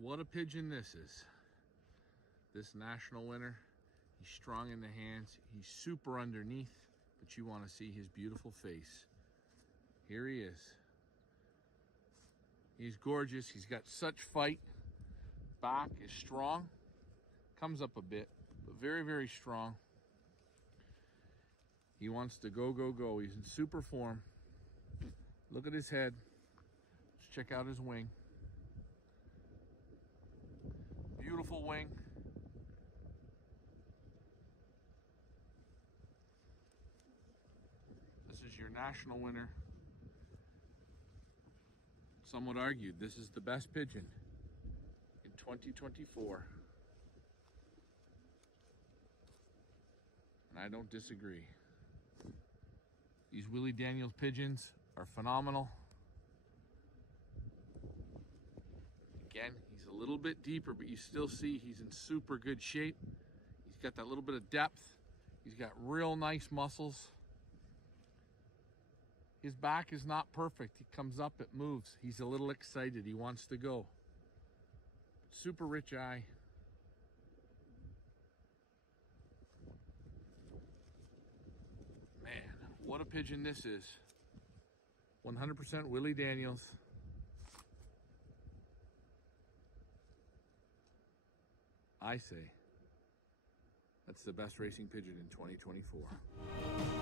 What a pigeon this is. This national winner. He's strong in the hands. He's super underneath, but you want to see his beautiful face. Here he is. He's gorgeous. He's got such fight. Back is strong. Comes up a bit, but very, very strong. He wants to go, go, go. He's in super form. Look at his head. Let's check out his wing. Beautiful wing. This is your national winner. Some would argue this is the best pigeon in 2024. And I don't disagree. These Willy Daniels pigeons are phenomenal. Again, he's a little bit deeper, but you still see he's in super good shape. He's got that little bit of depth. He's got real nice muscles. His back is not perfect. He comes up, it moves. He's a little excited. He wants to go. Super rich eye. Man, what a pigeon this is. 100% Willy Daniels. I say that's the best racing pigeon in 2024.